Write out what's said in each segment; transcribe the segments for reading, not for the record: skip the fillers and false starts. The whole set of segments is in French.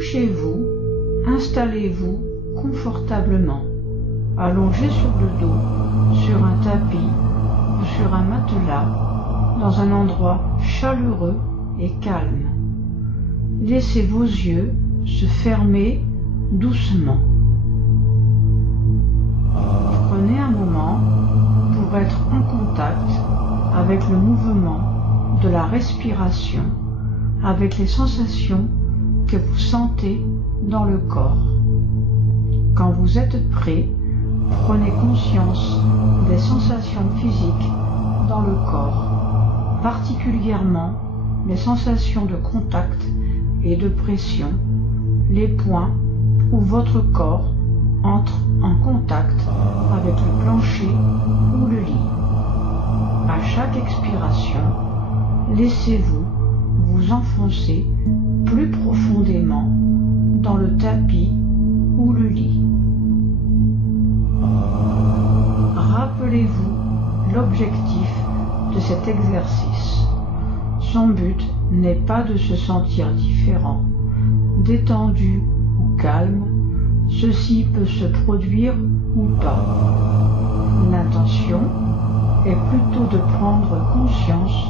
Couchez-vous, installez-vous confortablement, allongé sur le dos, sur un tapis ou sur un matelas, dans un endroit chaleureux et calme. Laissez vos yeux se fermer doucement. Prenez un moment pour être en contact avec le mouvement de la respiration, avec les sensations que vous sentez dans le corps. Quand vous êtes prêt, prenez conscience des sensations physiques dans le corps, particulièrement les sensations de contact et de pression, les points où votre corps entre en contact avec le plancher ou le lit. À chaque expiration, laissez-vous vous enfoncer plus profondément dans le tapis ou le lit. Rappelez-vous l'objectif de cet exercice. Son but n'est pas de se sentir différent, détendu ou calme. Ceci peut se produire ou pas. L'intention est plutôt de prendre conscience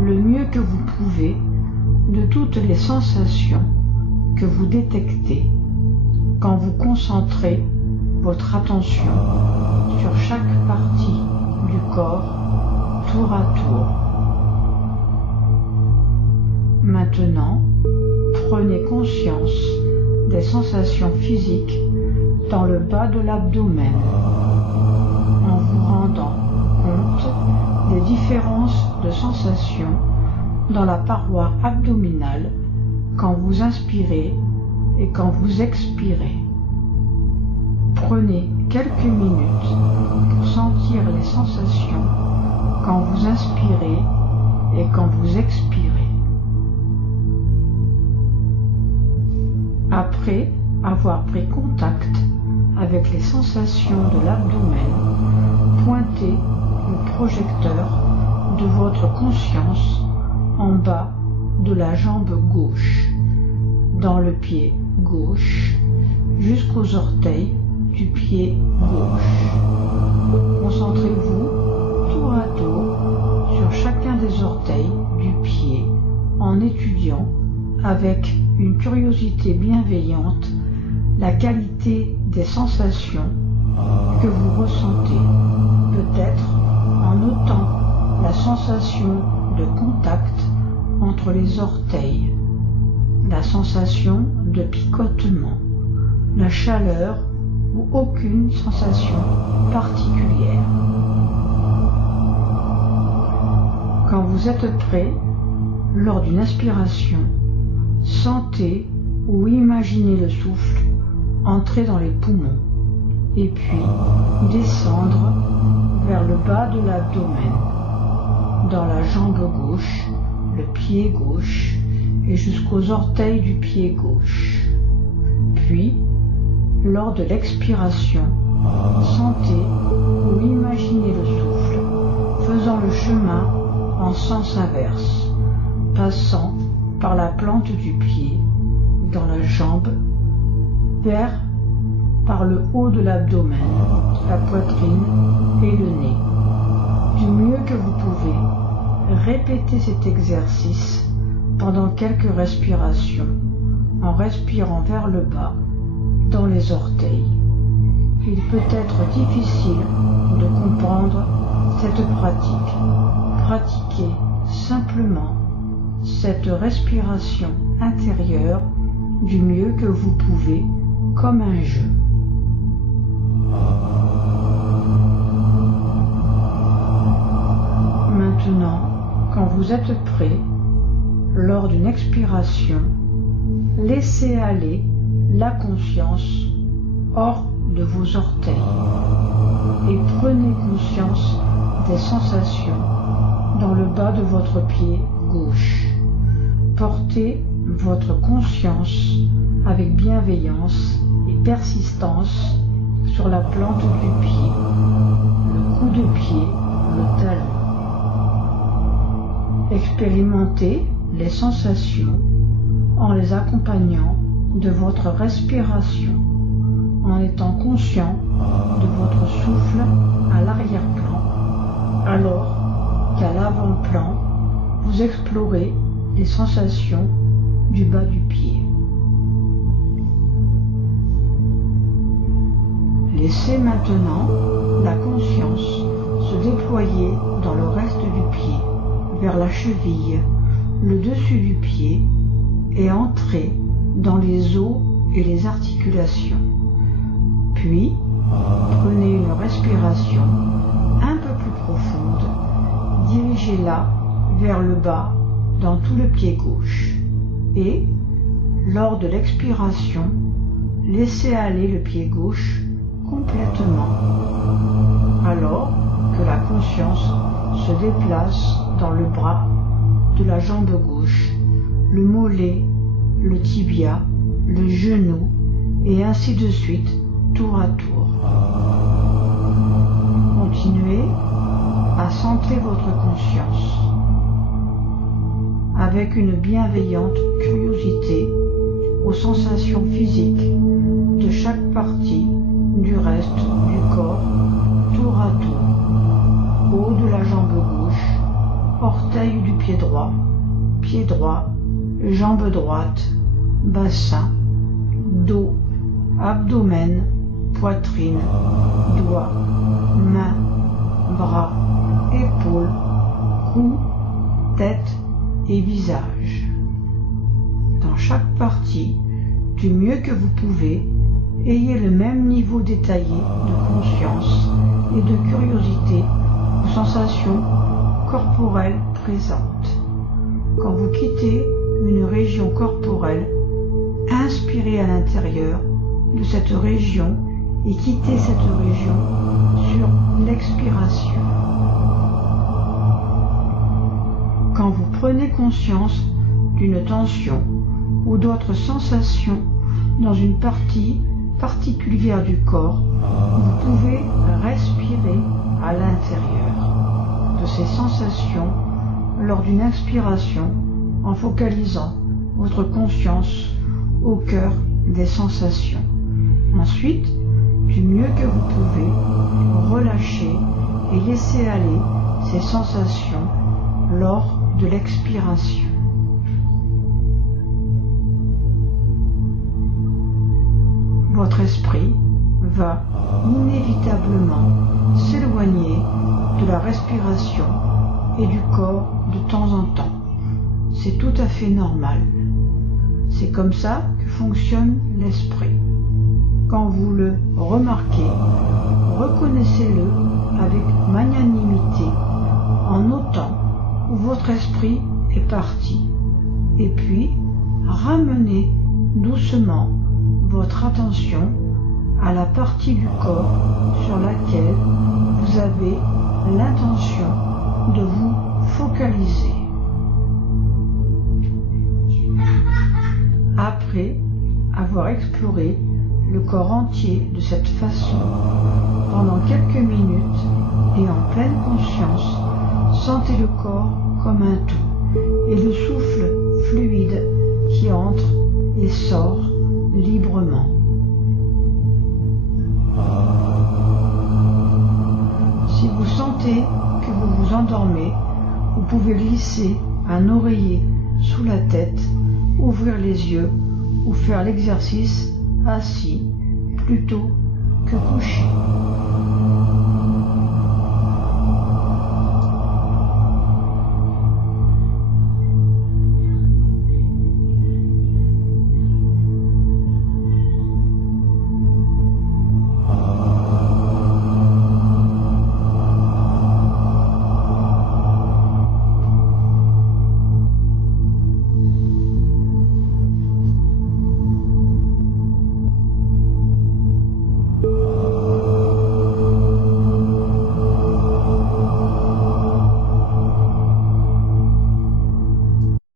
le mieux que vous pouvez de toutes les sensations que vous détectez quand vous concentrez votre attention sur chaque partie du corps tour à tour. Maintenant, prenez conscience des sensations physiques dans le bas de l'abdomen, en vous rendant compte des différences de sensations dans la paroi abdominale quand vous inspirez et quand vous expirez. Prenez quelques minutes pour sentir les sensations quand vous inspirez et quand vous expirez. Après avoir pris contact avec les sensations de l'abdomen, pointez le projecteur de votre conscience en bas de la jambe gauche, dans le pied gauche, jusqu'aux orteils du pied gauche. Concentrez-vous tour à tour sur chacun des orteils du pied en étudiant avec une curiosité bienveillante la qualité des sensations que vous ressentez, peut-être en notant la sensation de contact entre les orteils, la sensation de picotement, la chaleur ou aucune sensation particulière. Quand vous êtes prêt, lors d'une inspiration, sentez ou imaginez le souffle entrer dans les poumons et puis descendre vers le bas de l'abdomen, dans la jambe gauche, le pied gauche et jusqu'aux orteils du pied gauche. Puis, lors de l'expiration, sentez ou imaginez le souffle faisant le chemin en sens inverse, passant par la plante du pied, dans la jambe, par le haut de l'abdomen, la poitrine et le nez. Du mieux que vous pouvez, répétez cet exercice pendant quelques respirations, en respirant vers le bas, dans les orteils. Il peut être difficile de comprendre cette pratique. Pratiquez simplement cette respiration intérieure du mieux que vous pouvez, comme un jeu. Maintenant, quand vous êtes prêt, lors d'une expiration, laissez aller la conscience hors de vos orteils et prenez conscience des sensations dans le bas de votre pied gauche. Portez votre conscience avec bienveillance et persistance sur la plante du pied, le coup de pied, le talon. Expérimentez les sensations en les accompagnant de votre respiration en étant conscient de votre souffle à l'arrière-plan, alors qu'à l'avant-plan, vous explorez les sensations du bas du pied. Laissez maintenant la conscience se déployer dans le reste du pied, vers la cheville, le dessus du pied, et entrer dans les os et les articulations. Puis, prenez une respiration un peu plus profonde, dirigez-la vers le bas dans tout le pied gauche. Et, lors de l'expiration, laissez aller le pied gauche complètement, alors que la conscience se déplace dans le bras de la jambe gauche, le mollet, le tibia, le genou, et ainsi de suite, tour à tour. Continuez à centrer votre conscience avec une bienveillante curiosité aux sensations physiques de chaque partie du reste du corps, tour à tour, haut de la jambe gauche, orteil du pied droit, jambe droite, bassin, dos, abdomen, poitrine, doigts, mains, bras, épaules, cou, tête et visage. Dans chaque partie, du mieux que vous pouvez, ayez le même niveau détaillé de conscience et de curiosité aux sensations corporelles présentes. Quand vous quittez une région corporelle, inspirez à l'intérieur de cette région et quittez cette région sur l'expiration. Quand vous prenez conscience d'une tension ou d'autres sensations dans une partie particulière du corps, vous pouvez respirer à l'intérieur de ces sensations lors d'une inspiration en focalisant votre conscience au cœur des sensations. Ensuite, du mieux que vous pouvez, relâchez et laissez aller ces sensations lors de l'expiration. Votre esprit va inévitablement s'éloigner de la respiration et du corps de temps en temps. C'est tout à fait normal. C'est comme ça que fonctionne l'esprit. Quand vous le remarquez, reconnaissez-le avec magnanimité en notant où votre esprit est parti, et puis ramenez doucement votre attention à la partie du corps sur laquelle vous avez l'intention de vous focaliser. Après avoir exploré le corps entier de cette façon, pendant quelques minutes et en pleine conscience, sentez le corps comme un tout et le souffle fluide qui entre et sort librement. Si vous sentez que vous vous endormez, vous pouvez glisser un oreiller sous la tête, ouvrir les yeux ou faire l'exercice assis plutôt que couché.